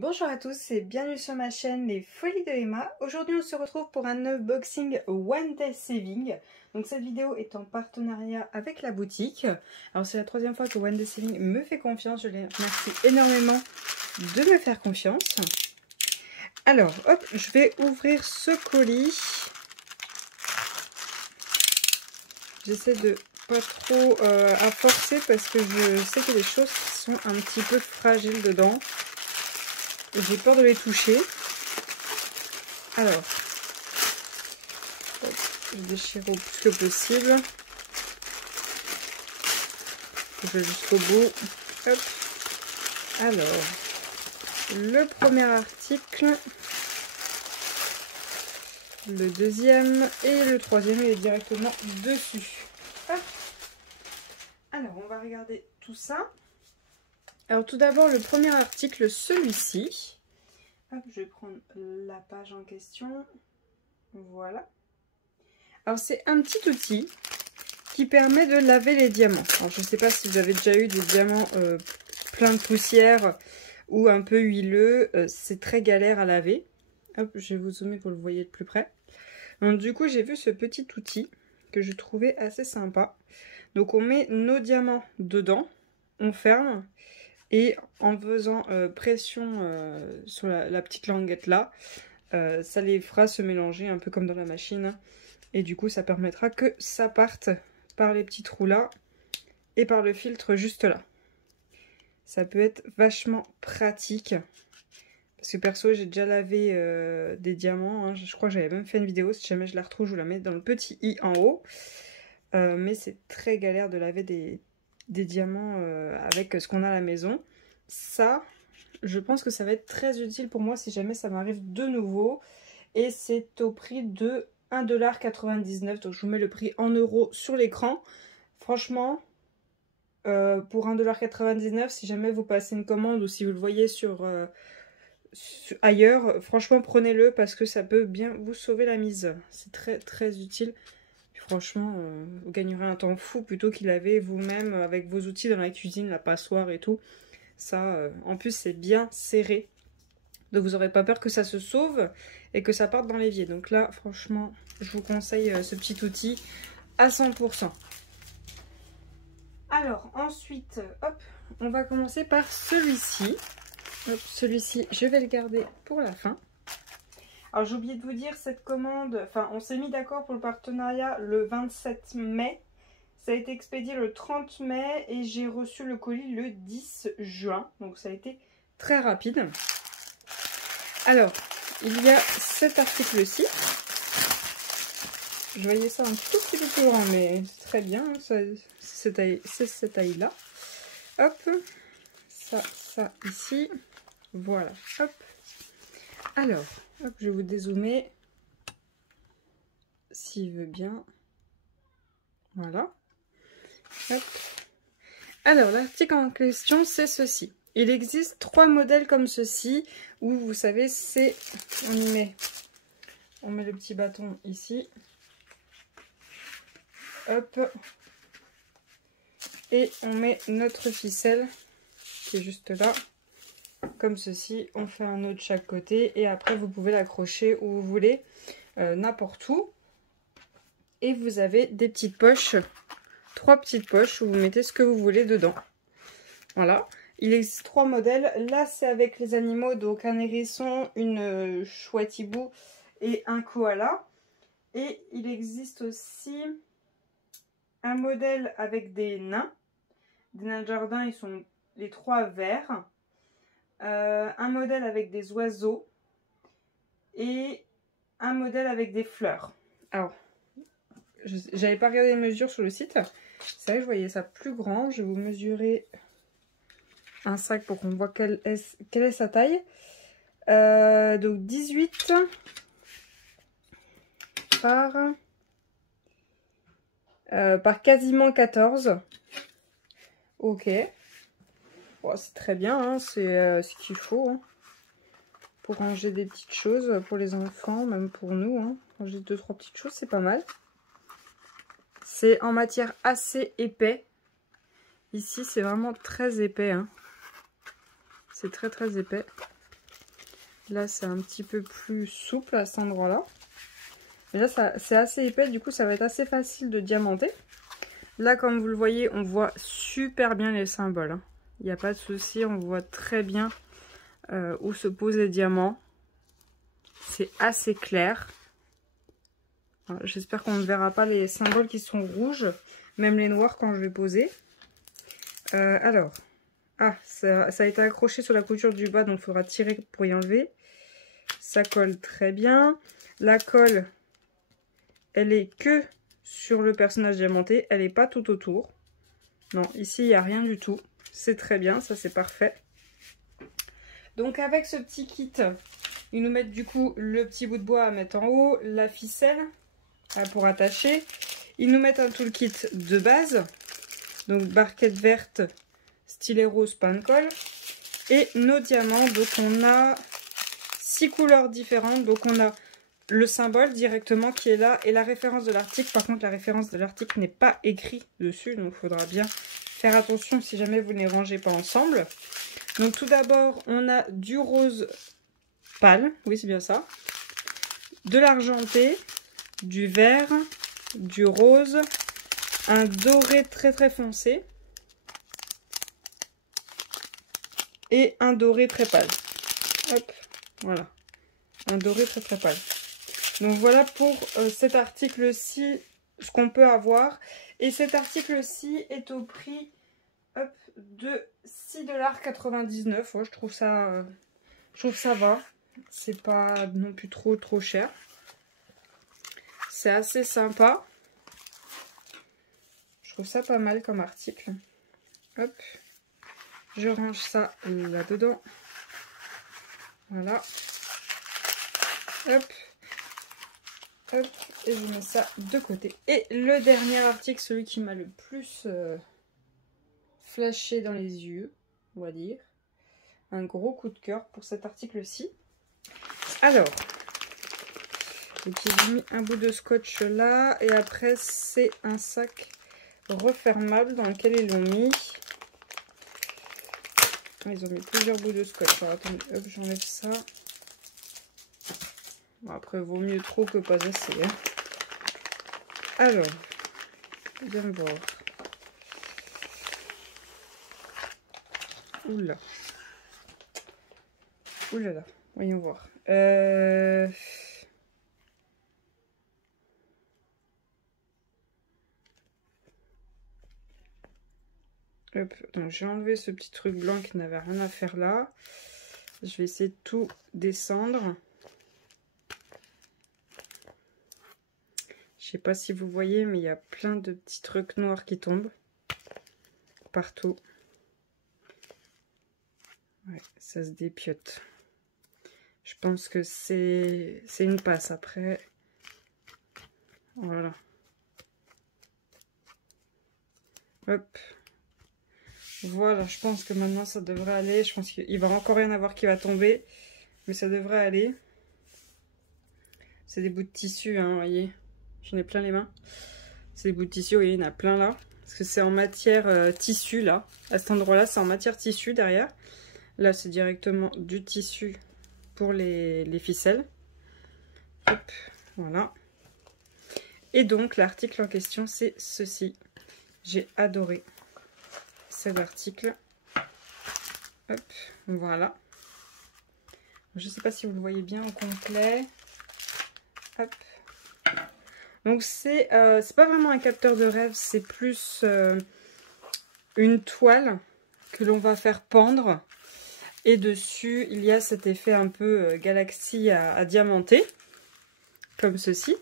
Bonjour à tous et bienvenue sur ma chaîne Les Folies de Emma. Aujourd'hui on se retrouve pour un unboxing One Day Saving. Donc cette vidéo est en partenariat avec la boutique. Alors c'est la troisième fois que One Day Saving me fait confiance. Je les remercie énormément de me faire confiance. Alors hop, je vais ouvrir ce colis. J'essaie de pas trop à forcer parce que je sais qu'il y a des choses qui sont un petit peu fragiles dedans. J'ai peur de les toucher. Alors, hop, je déchire au plus que possible. Je vais jusqu'au bout. Hop. Alors, le premier article, le deuxième et le troisième est directement dessus. Hop. Alors, on va regarder tout ça. Alors tout d'abord le premier article, celui-ci. Hop, je vais prendre la page en question. Voilà. Alors c'est un petit outil qui permet de laver les diamants. Alors je ne sais pas si vous avez déjà eu des diamants pleins de poussière ou un peu huileux. C'est très galère à laver. Hop, je vais vous zoomer pour le voyez de plus près. Donc du coup j'ai vu ce petit outil que je trouvais assez sympa. Donc on met nos diamants dedans, on ferme. Et en faisant pression sur la petite languette là, ça les fera se mélanger un peu comme dans la machine. Et du coup ça permettra que ça parte par les petits trous là et par le filtre juste là. Ça peut être vachement pratique. Parce que perso j'ai déjà lavé des diamants. Hein. Je crois que j'avais même fait une vidéo. Si jamais je la retrouve je vous la mets dans le petit i en haut. Mais c'est très galère de laver des diamants avec ce qu'on a à la maison. Ça, je pense que ça va être très utile pour moi si jamais ça m'arrive de nouveau. Et c'est au prix de 1,99 $. Donc je vous mets le prix en euros sur l'écran. Franchement, pour 1,99 $, si jamais vous passez une commande ou si vous le voyez ailleurs, franchement prenez-le parce que ça peut bien vous sauver la mise. C'est très très utile. Franchement, vous gagnerez un temps fou plutôt qu'il laver vous-même avec vos outils dans la cuisine, la passoire et tout. Ça, en plus, c'est bien serré. Donc, vous n'aurez pas peur que ça se sauve et que ça parte dans l'évier. Donc là, franchement, je vous conseille ce petit outil à 100%. Alors, ensuite, hop, on va commencer par celui-ci. Celui-ci, je vais le garder pour la fin. Alors j'ai oublié de vous dire, cette commande, enfin on s'est mis d'accord pour le partenariat le 27 mai. Ça a été expédié le 30 mai et j'ai reçu le colis le 10 juin. Donc ça a été très rapide. Alors, il y a cet article-ci. Je voyais ça un tout petit peu plus grand, mais c'est très bien. C'est cette taille-là. Hop, ça ici. Voilà, hop. Alors... hop, je vais vous dézoomer s'il veut bien. Voilà. Hop. Alors, l'article en question, c'est ceci. Il existe 3 modèles comme ceci, où vous savez, c'est... on met le petit bâton ici. Hop. Et on met notre ficelle, qui est juste là. Comme ceci, on fait un nœud de chaque côté et après vous pouvez l'accrocher où vous voulez, n'importe où. Et vous avez des petites poches, 3 petites poches où vous mettez ce que vous voulez dedans. Voilà, il existe 3 modèles. Là c'est avec les animaux, donc un hérisson, une chouette hibou et un koala. Et il existe aussi un modèle avec des nains de jardin, ils sont les 3 verts. Un modèle avec des oiseaux et un modèle avec des fleurs. Alors, j'avais pas regardé les mesures sur le site. C'est vrai que je voyais ça plus grand. Je vais vous mesurer un sac pour qu'on voit quelle est sa taille. Donc 18 par quasiment 14. Ok. Bon, c'est très bien, hein, c'est ce qu'il faut hein, pour ranger des petites choses pour les enfants, même pour nous. Hein. Ranger 2-3 petites choses, c'est pas mal. C'est en matière assez épais. Ici, c'est vraiment très épais. Hein. C'est très très épais. Là, c'est un petit peu plus souple à cet endroit-là. Et là, c'est assez épais, du coup, ça va être assez facile de diamanter. Là, comme vous le voyez, on voit super bien les symboles, hein. Il n'y a pas de souci, on voit très bien où se posent les diamants. C'est assez clair. J'espère qu'on ne verra pas les symboles qui sont rouges, même les noirs quand je vais poser. Alors, ça a été accroché sur la couture du bas, donc il faudra tirer pour y enlever. Ça colle très bien. La colle, elle est que sur le personnage diamanté, elle n'est pas tout autour. Non, ici, il n'y a rien du tout. C'est très bien, ça c'est parfait. Donc avec ce petit kit, ils nous mettent du coup le petit bout de bois à mettre en haut, la ficelle pour attacher. Ils nous mettent un toolkit de base, donc barquette verte, stylet rose, pain de colle, et nos diamants. Donc on a 6 couleurs différentes, donc on a le symbole directement qui est là et la référence de l'article. Par contre, la référence de l'article n'est pas écrite dessus, donc il faudra bien faire attention si jamais vous ne les rangez pas ensemble. Donc tout d'abord, on a du rose pâle, oui c'est bien ça, de l'argenté, du vert, du rose, un doré très très foncé et un doré très pâle. Hop, voilà, un doré très très pâle. Donc voilà pour cet article-ci, ce qu'on peut avoir. Et cet article-ci est au prix de 6,99 $. Ouais, je trouve ça va. C'est pas non plus trop cher. C'est assez sympa. Je trouve ça pas mal comme article. Hop. Je range ça là-dedans. Voilà. Hop. Hop. Et je mets ça de côté. Et le dernier article, celui qui m'a le plus flashé dans les yeux, on va dire. Un gros coup de cœur pour cet article-ci. Alors, donc j'ai mis un bout de scotch là. Et après, c'est un sac refermable dans lequel ils l'ont mis. Ils ont mis plusieurs bouts de scotch. Alors, attendez, hop, j'enlève ça. Bon, après, vaut mieux trop que pas assez. Hein. Alors, viens me voir. Oula. Oulala, voyons voir. Hop, donc j'ai enlevé ce petit truc blanc qui n'avait rien à faire là. Je vais essayer de tout descendre. Je sais pas si vous voyez, mais il y a plein de petits trucs noirs qui tombent partout. Ouais, ça se dépiote. Je pense que c'est une passe après. Voilà. Hop. Voilà, je pense que maintenant ça devrait aller. Je pense qu'il va encore rien avoir qui va tomber. Mais ça devrait aller. C'est des bouts de tissu, hein, vous voyez. J'en ai plein les mains. C'est des bouts de tissu, vous voyez, il y en a plein là. Parce que c'est en matière tissu, là. À cet endroit-là, c'est en matière tissu derrière. Là, c'est directement du tissu pour les ficelles. Hop, voilà. Et donc, l'article en question, c'est ceci. J'ai adoré cet article. Hop, voilà. Je ne sais pas si vous le voyez bien au complet. Hop. Donc, c'est pas vraiment un capteur de rêve, c'est plus une toile que l'on va faire pendre. Et dessus, il y a cet effet un peu galaxie à diamanter, comme ceci.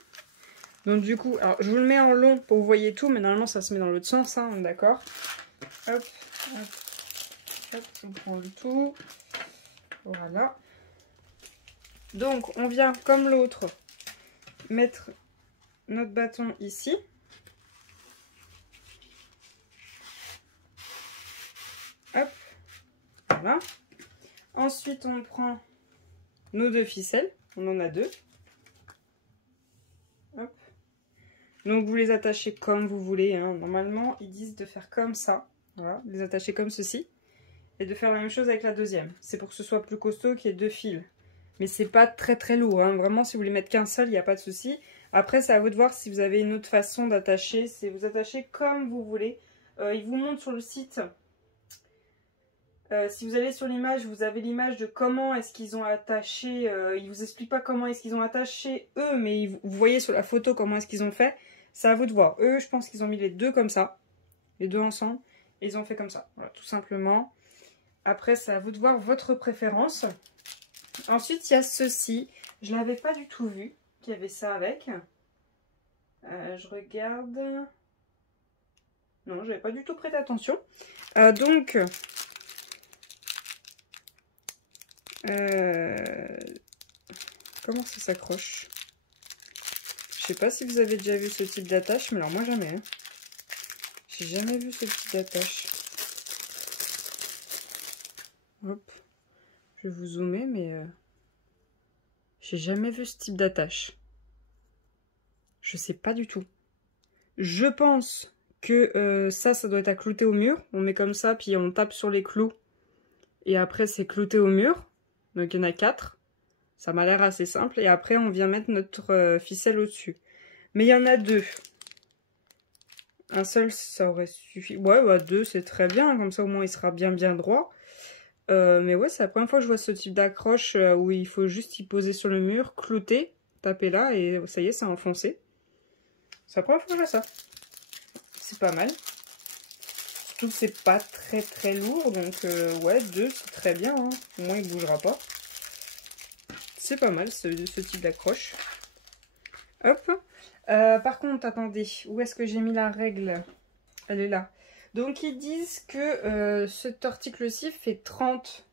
Donc du coup, alors je vous le mets en long pour que vous voyez tout, mais normalement ça se met dans l'autre sens, hein, d'accord. Hop, hop, hop, on prend le tout. Voilà. Donc on vient, comme l'autre, mettre notre bâton ici. Hop, voilà. Ensuite, on prend nos deux ficelles. On en a deux. Hop. Donc, vous les attachez comme vous voulez. Hein. Normalement, ils disent de faire comme ça. Voilà, les attacher comme ceci. Et de faire la même chose avec la deuxième. C'est pour que ce soit plus costaud qu'il y ait deux fils Mais c'est pas très très lourd, hein. Vraiment, si vous voulez mettre qu'un seul, il n'y a pas de souci. Après, c'est à vous de voir si vous avez une autre façon d'attacher. C'est vous attachez comme vous voulez. Il vous montre sur le site. Si vous allez sur l'image, vous avez l'image de comment est-ce qu'ils ont attaché. Ils vous expliquent pas comment est-ce qu'ils ont attaché eux, mais vous voyez sur la photo comment est-ce qu'ils ont fait. C'est à vous de voir. Eux, je pense qu'ils ont mis les deux comme ça. Les deux ensemble. Et ils ont fait comme ça. Voilà, tout simplement. Après, c'est à vous de voir votre préférence. Ensuite, il y a ceci. Je ne l'avais pas du tout vu qu'il y avait ça avec. Je regarde. Non, je n'avais pas du tout prêté attention. Donc, comment ça s'accroche? Je sais pas si vous avez déjà vu ce type d'attache, mais alors moi jamais. Hein. J'ai jamais vu ce type d'attache. Hop. Je vais vous zoomer, mais j'ai jamais vu ce type d'attache. Je sais pas du tout. Je pense que ça doit être à clouter au mur. On met comme ça, puis on tape sur les clous. Et après, c'est clouté au mur. Donc, il y en a 4. Ça m'a l'air assez simple. Et après, on vient mettre notre ficelle au-dessus. Mais il y en a 2. Un seul, ça aurait suffi. Ouais, bah 2, c'est très bien. Comme ça, au moins, il sera bien droit. Mais ouais, c'est la première fois que je vois ce type d'accroche où il faut juste y poser sur le mur, clouter, taper là et ça y est, c'est enfoncé. C'est la première fois que je vois ça. C'est pas mal. Surtout que c'est pas très lourd, donc ouais, 2 c'est très bien. Hein. Au moins il bougera pas. C'est pas mal ce type d'accroche. Hop. Par contre, attendez, où est-ce que j'ai mis la règle? Elle est là. Donc ils disent que cet article-ci fait 30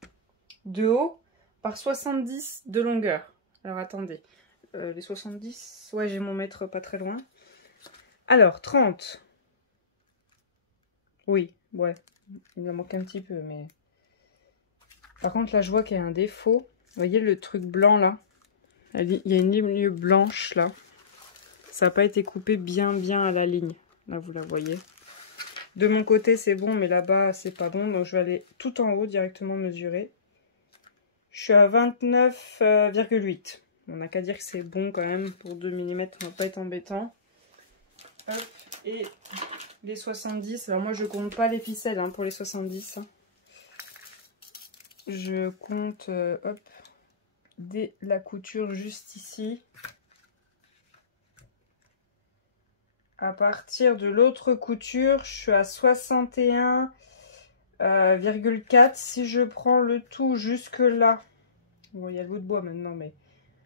de haut par 70 de longueur. Alors attendez, les 70, ouais j'ai mon mètre pas très loin. Alors 30. Oui, ouais, il me manque un petit peu, mais... Par contre là je vois qu'il y a un défaut. Vous voyez le truc blanc là? Il y a une ligne blanche là. Ça n'a pas été coupé bien à la ligne. Là vous la voyez. De mon côté, c'est bon, mais là-bas, c'est pas bon. Donc, je vais aller tout en haut directement mesurer. Je suis à 29,8. On n'a qu'à dire que c'est bon quand même. Pour 2 mm, on va pas être embêtant. Hop. Et les 70. Alors, moi, je compte pas les ficelles hein, pour les 70. Hein. Je compte, hop, dès la couture juste ici. À partir de l'autre couture, je suis à 61,4. Si je prends le tout jusque là, bon, il y a le bout de bois maintenant, mais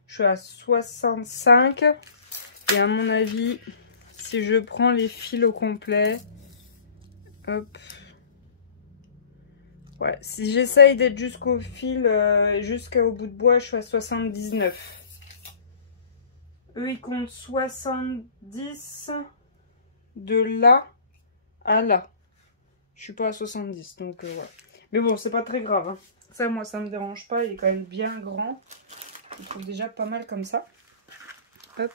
je suis à 65. Et à mon avis, si je prends les fils au complet, hop, ouais, si j'essaye d'être jusqu'au fil, jusqu'au bout de bois, je suis à 79. Eux, ils comptent 70. De là à là. Je suis pas à 70, donc ouais. Mais bon, c'est pas très grave. Hein. Ça, moi, ça me dérange pas. Il est quand même bien grand. Je trouve déjà pas mal comme ça. Hop.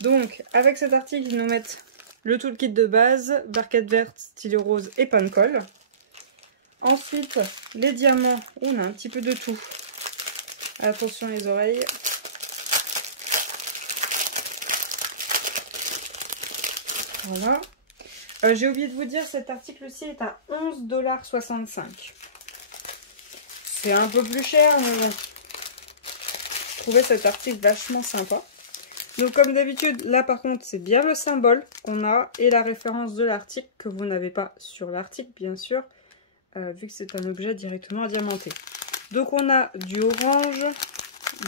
Donc, avec cet article, ils nous mettent le toolkit de base, barquette verte, stylo rose et pan colle. Ensuite, les diamants. On a un petit peu de tout. Attention les oreilles. Voilà. J'ai oublié de vous dire, cet article-ci est à 11,65 $. C'est un peu plus cher, mais bon. Je trouvais cet article vachement sympa. Donc comme d'habitude, là par contre, c'est bien le symbole qu'on a et la référence de l'article que vous n'avez pas sur l'article, bien sûr, vu que c'est un objet directement diamanté. Donc on a du orange,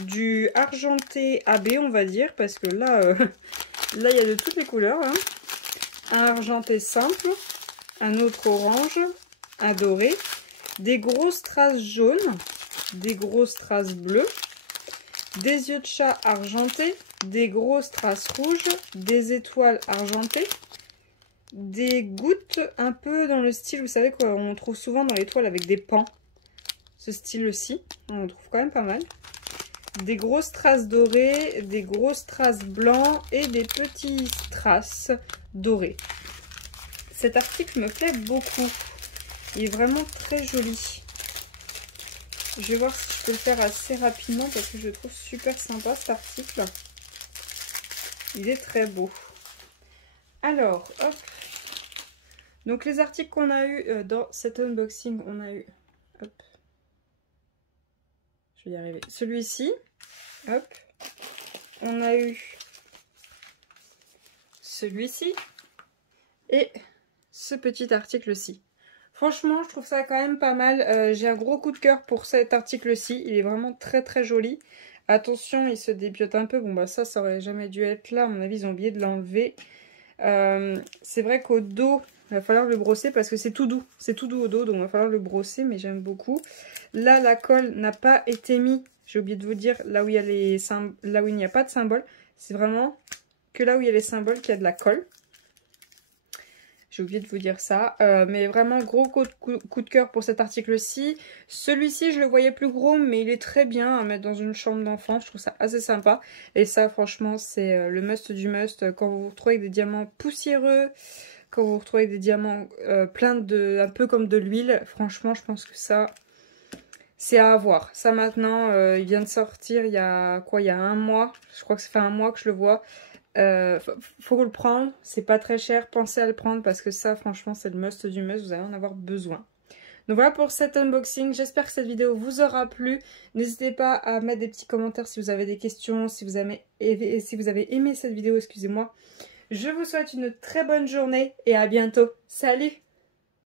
du argenté AB, on va dire, parce que là, là il y a de toutes les couleurs. Hein. Un argenté simple, un autre orange, un doré, des grosses traces jaunes, des grosses traces bleues, des yeux de chat argentés, des grosses traces rouges, des étoiles argentées, des gouttes un peu dans le style, vous savez quoi, on trouve souvent dans les toiles avec des pans. Ce style-ci, on trouve quand même pas mal. Des grosses traces dorées, des grosses traces blancs et des petites traces dorées. Cet article me plaît beaucoup. Il est vraiment très joli. Je vais voir si je peux le faire assez rapidement parce que je le trouve super sympa cet article. Il est très beau. Alors, hop. Donc les articles qu'on a eu dans cet unboxing, on a eu... Hop. Je vais y arriver. Celui-ci. Hop. On a eu celui-ci. Et ce petit article-ci. Franchement, je trouve ça quand même pas mal. J'ai un gros coup de cœur pour cet article-ci. Il est vraiment très très joli. Attention, il se débiote un peu. Bon, bah ça aurait jamais dû être là. À mon avis, ils ont oublié de l'enlever. C'est vrai qu'au dos, il va falloir le brosser parce que c'est tout doux. C'est tout doux au dos, donc il va falloir le brosser, mais j'aime beaucoup. Là, la colle n'a pas été mise. J'ai oublié de vous dire, là où il y a les là où il n'y a pas de symbole. C'est vraiment que là où il y a les symboles qu'il y a de la colle. J'ai oublié de vous dire ça. Mais vraiment, gros coup de cœur pour cet article-ci. Celui-ci, je le voyais plus gros, mais il est très bien à mettre dans une chambre d'enfant. Je trouve ça assez sympa. Et ça, franchement, c'est le must du must. Quand vous vous retrouvez avec des diamants poussiéreux, quand vous vous retrouvez avec des diamants pleins de... un peu comme de l'huile, franchement, je pense que ça, c'est à avoir. Ça, maintenant, il vient de sortir il y a quoi? Il y a un mois. Je crois que ça fait un mois que je le vois. Faut le prendre, c'est pas très cher, pensez à le prendre parce que ça franchement c'est le must du must, vous allez en avoir besoin. Donc voilà pour cet unboxing, j'espère que cette vidéo vous aura plu. N'hésitez pas à mettre des petits commentaires si vous avez des questions, si vous avez aimé cette vidéo, excusez-moi. Je vous souhaite une très bonne journée et à bientôt, salut!